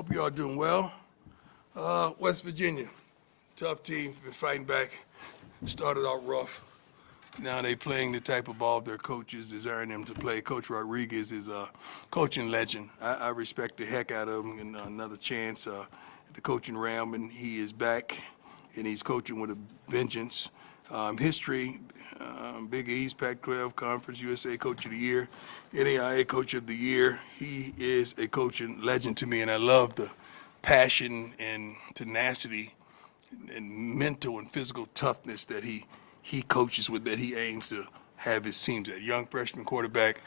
Hope you all doing well. West Virginia, tough team, been fighting back. Started out rough. Now they playing the type of ball their coaches desiring them to play. Coach Rodriguez is a coaching legend. I respect the heck out of him, and another chance at the coaching realm, and he is back, and he's coaching with a vengeance. History, Big East, Pac-12 Conference, USA Coach of the Year, NAIA Coach of the Year. He is a coaching legend to me, and I love the passion and tenacity and mental and physical toughness that he coaches with, that he aims to have his teams at. Young freshman quarterback,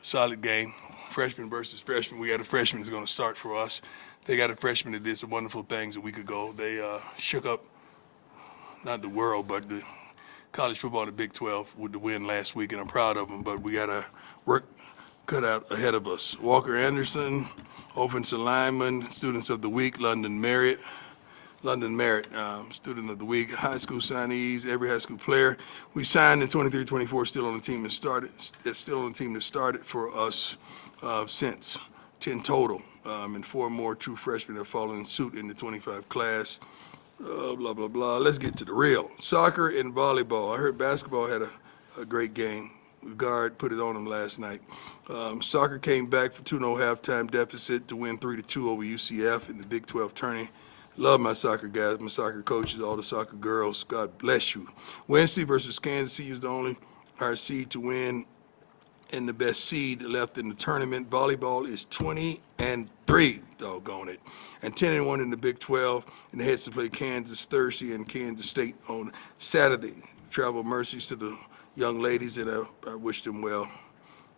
solid game. Freshman versus freshman. We got a freshman that's going to start for us. They got a freshman that did some wonderful things a week ago. They shook up, not the world, but the college football in the Big 12 with the win last week, and I'm proud of them, but we got to work cut out ahead of us. Walker Anderson, offensive lineman, students of the week, London Merritt, student of the week, high school signees, every high school player. We signed in 23-24, still on the team that started for us since 10 total, and 4 more true freshmen are following suit in the 25 class. Blah, blah, blah. Let's get to the real. Soccer and volleyball. I heard basketball had a great game. Guard put it on them last night. Soccer came back for 2-0 halftime deficit to win 3-2 over UCF in the Big 12 tourney. Love my soccer guys, my soccer coaches, all the soccer girls. God bless you. Wednesday versus Kansas City was the only our seed to win and the best seed left in the tournament. Volleyball is 20-3, doggone it, and 10-1 in the Big 12. And the heads to play Kansas Thursday and Kansas State on Saturday. Travel mercies to the young ladies, and I wish them well.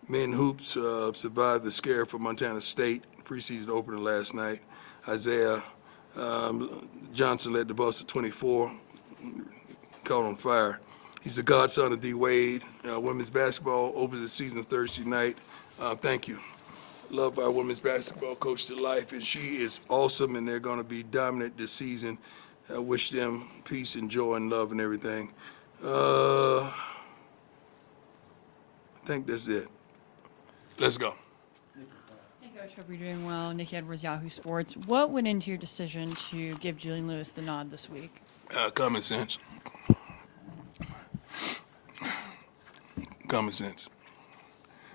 Men hoops survived the scare for Montana State preseason opener last night. Isaiah Johnson led the bus at 24, caught on fire. He's the godson of D. Wade. Women's basketball opens the season Thursday night. Thank you. Love our women's basketball coach to life, and she is awesome, and they're going to be dominant this season. I wish them peace and joy and love and everything. I think that's it. Let's go. Hey, Coach. Hope you're doing well. Nikki Edwards, Yahoo Sports. What went into your decision to give Julian Lewis the nod this week? Common sense. Common sense.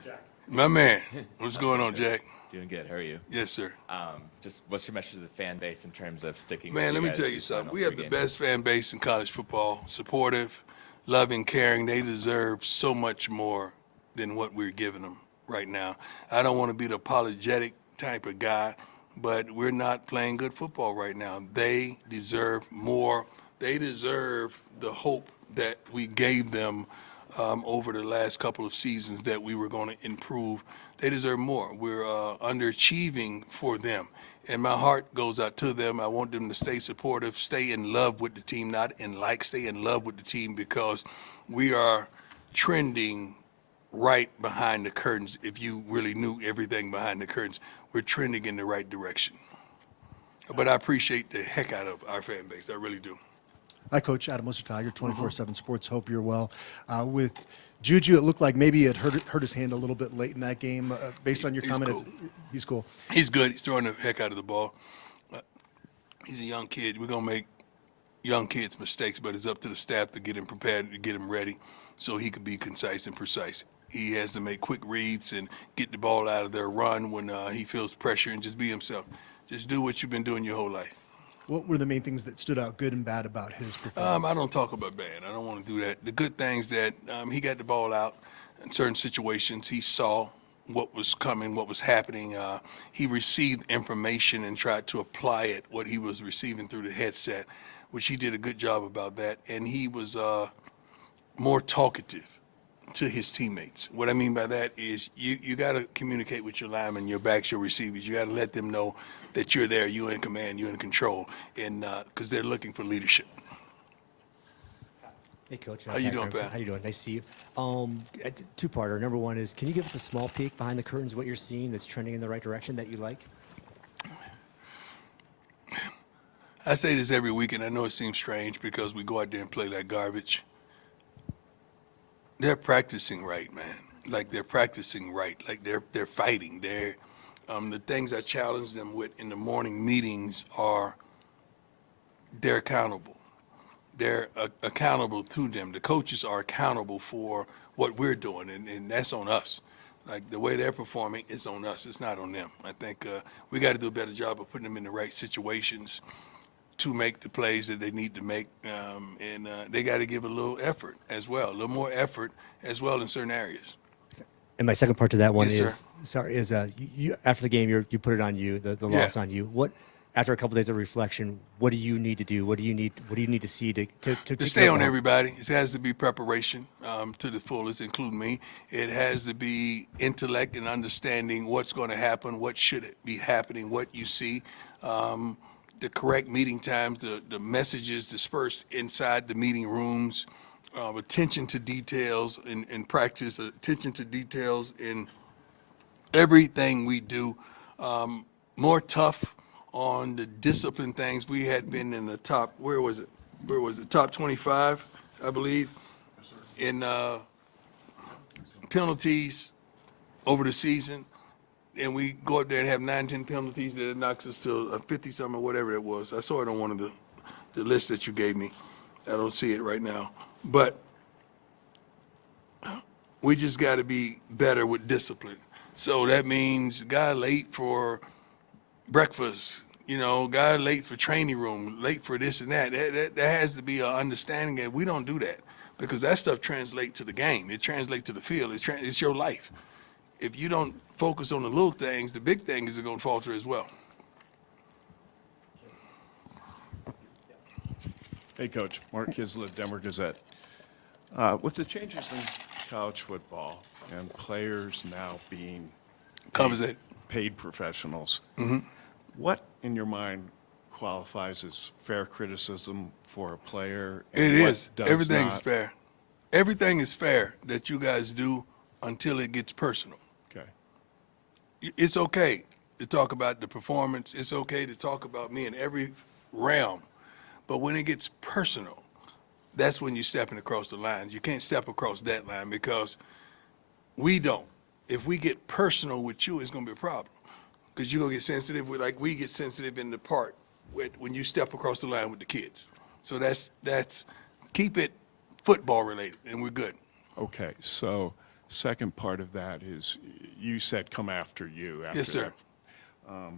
Jack. My man. What's going on, Jack? Doing good. How are you? Yes, sir. Just what's your message to the fan base in terms of sticking Man, with let me guys tell through you the something. final We have 3 the games? best fan base in college football. Supportive, loving, caring. They deserve so much more than what we're giving them right now. I don't want to be the apologetic type of guy, but we're not playing good football right now. They deserve more. They deserve the hope that we gave them over the last couple of seasons that we were going to improve. They deserve more. We're underachieving for them. And my heart goes out to them. I want them to stay supportive, stay in love with the team, not in like, stay in love with the team, because we are trending right behind the curtains. If you really knew everything behind the curtains, we're trending in the right direction. But I appreciate the heck out of our fan base. I really do. Hi, Coach. Adam Ostertag, 24/7 Sports. Hope you're well. With Juju, it looked like maybe it hurt his hand a little bit late in that game. Based on your comment, cool. He's cool. He's good. He's throwing the heck out of the ball. He's a young kid. We're going to make young kids mistakes, but it's up to the staff to get him prepared, to get him ready so he could be concise and precise. He has to make quick reads and get the ball out of their run when he feels pressure, and just be himself. Just do what you've been doing your whole life. What were the main things that stood out, good and bad, about his performance? I don't talk about bad. I don't want to do that. The good things that he got the ball out in certain situations. He saw what was coming, what was happening. He received information and tried to apply it, what he was receiving through the headset, which he did a good job about that. And he was more talkative to his teammates. What I mean by that is you got to communicate with your linemen, your backs, your receivers. You got to let them know that you're there, you're in command, you're in control, and because they're looking for leadership. Hey, Coach. How you doing, Pat? How you doing? Nice to see you. Two-parter. Number one is, can you give us a small peek behind the curtains, what you're seeing that's trending in the right direction that you like? I say this every week, and I know it seems strange because we go out there and play like garbage. They're practicing right, man. Like they're practicing right. Like they're fighting. The things I challenge them with in the morning meetings are they're accountable. They're accountable to them. The coaches are accountable for what we're doing, and that's on us. Like the way they're performing, it's on us. It's not on them. I think we got to do a better job of putting them in the right situations to make the plays that they need to make, and they got to give a little effort as well, a little more effort as well in certain areas. And my second part to that one Yes, is you after the game you put it on you, the Yeah. loss on you. What after a couple days of reflection, what do you need to do? What do you need to see to Stay on go? everybody. It has to be preparation to the fullest, including me. It has to be intellect and understanding what's going to happen, what should it be happening, what you see, the correct meeting times, the messages dispersed inside the meeting rooms, attention to details in practice, attention to details in everything we do. More tough on the discipline things. We had been in the top, where was it? Top 25, I believe, in penalties over the season. And we go up there and have 9, 10 penalties that knocks us to a 50-something or whatever it was. I saw it on one of the lists that you gave me. I don't see it right now. But we just got to be better with discipline. So that means guy late for breakfast, guy late for training room, late for this and that. That has to be an understanding that we don't do that because that stuff translates to the game. It translates to the field. It's your life. If you don't focus on the little things, the big things are going to falter as well. Hey, Coach. Mark Kislett, Denver Gazette. With the changes in college football and players now being Covers it. paid professionals, what in your mind qualifies as fair criticism for a player? It and what is. does Everything's not? fair. Everything is fair that you guys do until it gets personal. Okay. It's okay to talk about the performance. It's okay to talk about me in every realm. But when it gets personal, that's when you're stepping across the lines. You can't step across that line because we don't. If we get personal with you, it's going to be a problem because you're going to get sensitive. Like we get sensitive in the part when you step across the line with the kids. So that's keep it football related, and we're good. Okay. So, second part of that is you said come after you. After Yes, sir. that.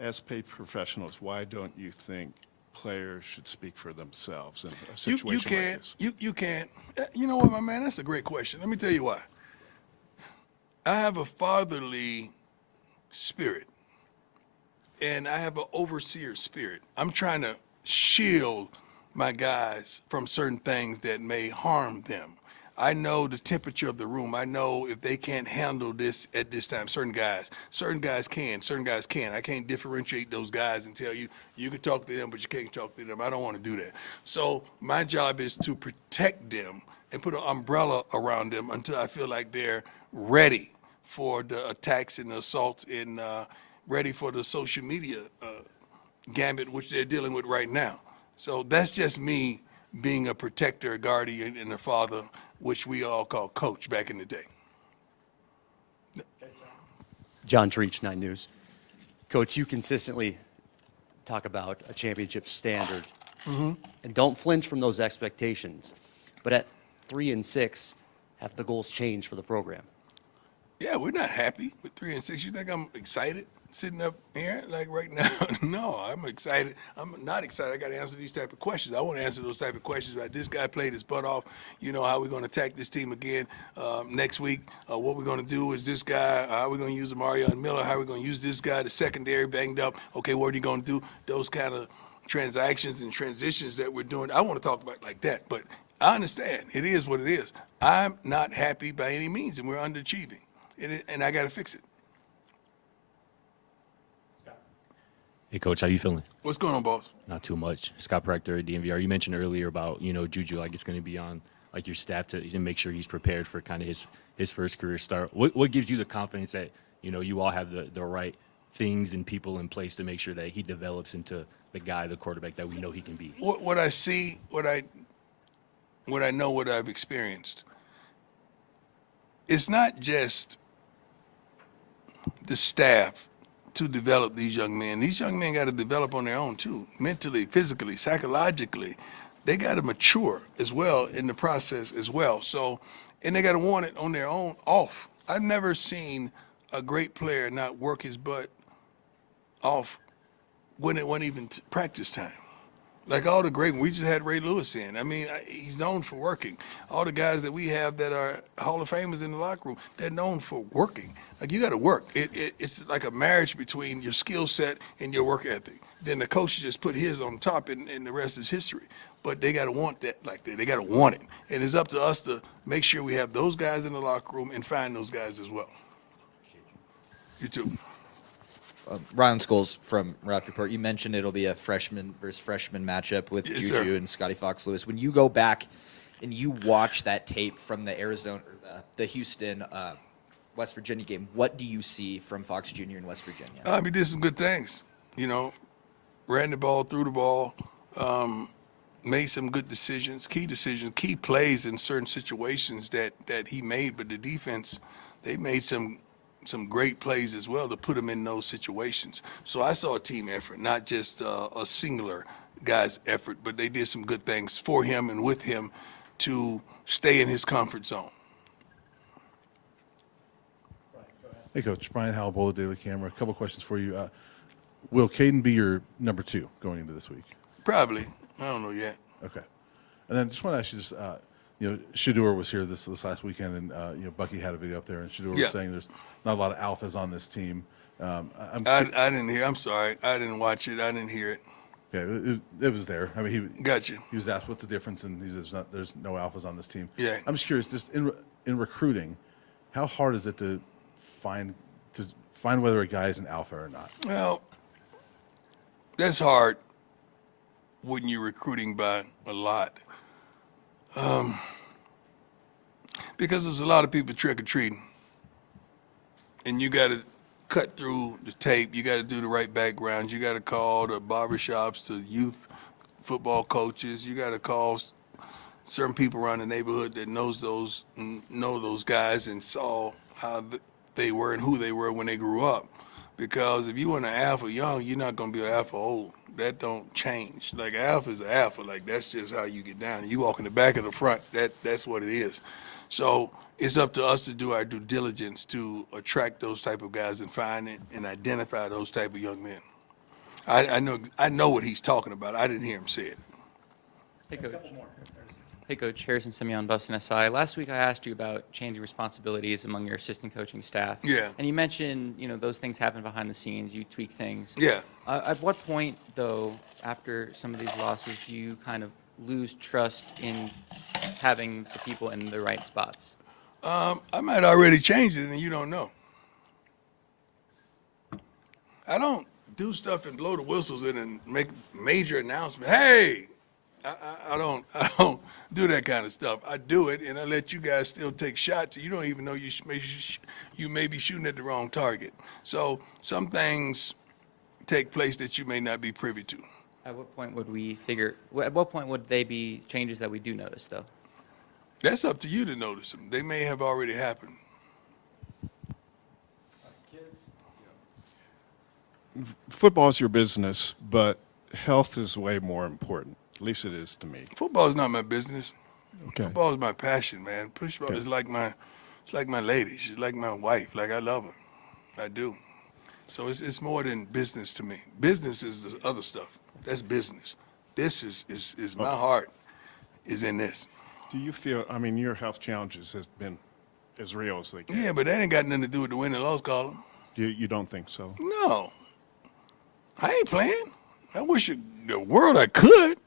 As paid professionals, why don't you think players should speak for themselves in a situation You can. like this? You can. You know what, my man? That's a great question. Let me tell you why. I have a fatherly spirit, and I have an overseer spirit. I'm trying to shield my guys from certain things that may harm them. I know the temperature of the room. I know if they can't handle this at this time. Certain guys can, certain guys can't. I can't differentiate those guys and tell you, you can talk to them, but you can't talk to them. I don't want to do that. So my job is to protect them and put an umbrella around them until I feel like they're ready for the attacks and the assaults and ready for the social media gambit, which they're dealing with right now. So that's just me being a protector, a guardian, and a father, which we all call coach back in the day. John Treach, 9 News. Coach, you consistently talk about a championship standard and don't flinch from those expectations. But at 3-6, have the goals changed for the program? Yeah, we're not happy with 3-6. You think I'm excited sitting up here like right now? No, I'm excited. I'm not excited. I got to answer these type of questions. I want to answer those type of questions. Right? This guy played his butt off. You know, how we're going to attack this team again next week. What we're going to do is this guy, how we're going to use Marion Miller, how we're going to use this guy, the secondary banged up. Okay, what are you going to do? Those kind of transactions and transitions that we're doing. I want to talk about it like that. But I understand. It is what it is. I'm not happy by any means, and we're underachieving. And I got to fix it. Hey, Coach, how you feeling? What's going on, boss? Not too much. Scott Proctor at DMVR. You mentioned earlier about, Juju, like it's going to be on like your staff to make sure he's prepared for kind of his first career start. What gives you the confidence that, you all have the right things and people in place to make sure that he develops into the guy, the quarterback that we know he can be? What I see, what I know, what I've experienced, it's not just the staff to develop these young men. These young men got to develop on their own too, mentally, physically, psychologically. They got to mature as well in the process as well. So, and they got to want it on their own off. I've never seen a great player not work his butt off when it wasn't even practice time. Like all the great, we just had Ray Lewis in. I mean, he's known for working. All the guys that we have that are Hall of Famers in the locker room, they're known for working. Like you got to work. It's like a marriage between your skill set and your work ethic. Then the coach just put his on top, and the rest is history. But they got to want that like that. They got to want it. And it's up to us to make sure we have those guys in the locker room and find those guys as well. You too. Ryan Scholes from Ralph Report, you mentioned it'll be a freshman versus freshman matchup with Yes, Juju sir. and Scotty Fox-Lewis. When you go back and you watch that tape from the Arizona, or the Houston, West Virginia game, what do you see from Fox Jr. in West Virginia? He did some good things. You know, ran the ball, threw the ball, made some good decisions, key plays in certain situations that he made. But the defense, they made some great plays as well to put him in those situations. So I saw a team effort, not just a singular guy's effort, but they did some good things for him and with him to stay in his comfort zone. Hey, Coach. Brian Howell, Bola Daily Camera. A couple questions for you. Will Caden be your number 2 going into this week? Probably. I don't know yet. Okay. And then just want to ask you, Shador was here this last weekend, and Bucky had a video up there, and Shador Yeah. was saying there's not a lot of alphas on this team. I didn't hear. I'm sorry. I didn't watch it. I didn't hear it. It was there. I mean, Got you. he was asked what's the difference, and he says there's no alphas on this team. Yeah. I'm just curious, just in recruiting, how hard is it to find whether a guy is an alpha or not? Well, that's hard when you're recruiting by a lot. Because there's a lot of people trick-or-treating. And you got to cut through the tape. You got to do the right backgrounds. You got to call the barbershops, to youth football coaches. You got to call certain people around the neighborhood that know those guys and saw how they were and who they were when they grew up. Because if you want an alpha young, you're not going to be an alpha old. That don't change. Like alpha is an alpha. Like that's just how you get down. You walk in the back or the front. That's what it is. So it's up to us to do our due diligence to attract those type of guys and find it and identify those type of young men. I know what he's talking about. I didn't hear him say it. Hey, Coach. Hey, Coach. Harrison Simeon, Boston SI. Last week I asked you about changing responsibilities among your assistant coaching staff. Yeah. And you mentioned, those things happen behind the scenes. You tweak things. Yeah. At what point, though, after some of these losses, do you kind of lose trust in having the people in the right spots? I might already change it and you don't know. I don't do stuff and blow the whistles in and make major announcements. Hey, I don't do that kind of stuff. I do it and I let you guys still take shots. You don't even know you may be shooting at the wrong target. So some things take place that you may not be privy to. At what point would we figure? At what point would they be changes that we do notice, though? That's up to you to notice them. They may have already happened. Football is your business, but health is way more important. At least it is to me. Football is not my business. Okay. Football is my passion, man. Football is like my lady. She's like my wife. Like I love her. I do. So it's more than business to me. Business is the other stuff. That's business. This is my heart is in this. Do you feel, your health challenges has been as real as they get? Yeah, but that ain't got nothing to do with the win and loss column. You don't think so? No. I ain't playing. I wish the world I could.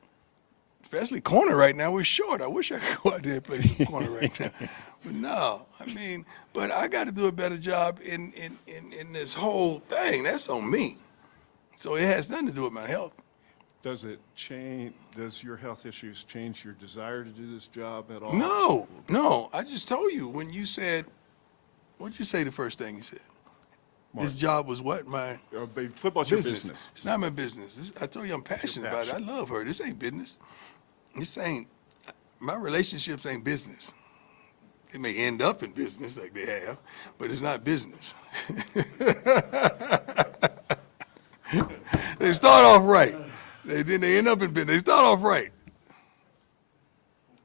Especially corner right now. We're short. I wish I could go out there and play some corner right now. But no, but I got to do a better job in this whole thing. That's on me. So it has nothing to do with my health. Does it change? Does your health issues change your desire to do this job at all? No. I just told you when you said, what'd you say the first thing you said? Mark. This job was what? My Football's your business. It's not my business. I told you I'm passionate about it. I love her. This ain't business. My relationships ain't business. It may end up in business like they have, but it's not business. They start off right. Then they end up in business. They start off right.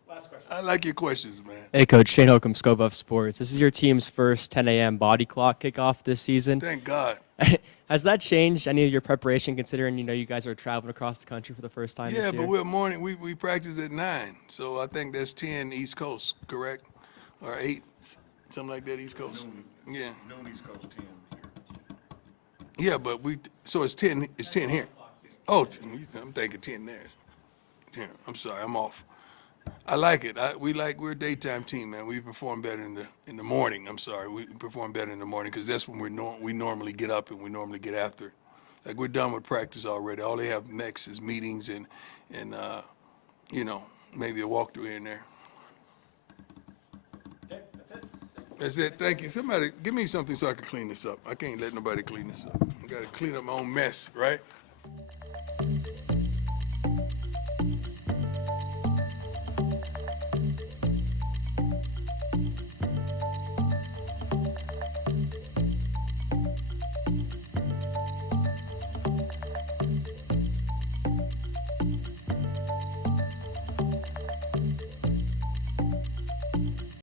Last question. I like your questions, man. Hey, Coach. Shane Holcomb, Scope of Sports. This is your team's first 10 a.m. body clock kickoff this season. Thank God. Has that changed any of your preparation, considering you guys are traveling across the country for the first time this Yeah, year? but we're morning. We practice at 9, so I think that's 10 East Coast, correct? Or 8, something like that East Coast. Yeah. Noon East Coast 10 Yeah, but so it's 10. It's 10 here. Oh, I'm thinking 10 there. 10. I'm sorry, I'm off. I like it. We're a daytime team, man. We perform better in the morning. I'm sorry, we perform better in the morning because that's when we normally get up and we normally get after it. Like we're done with practice already. All they have next is meetings and maybe a walkthrough here and there. Okay, that's it. That's it. Thank you. Somebody give me something so I can clean this up. I can't let nobody clean this up. I got to clean up my own mess, right?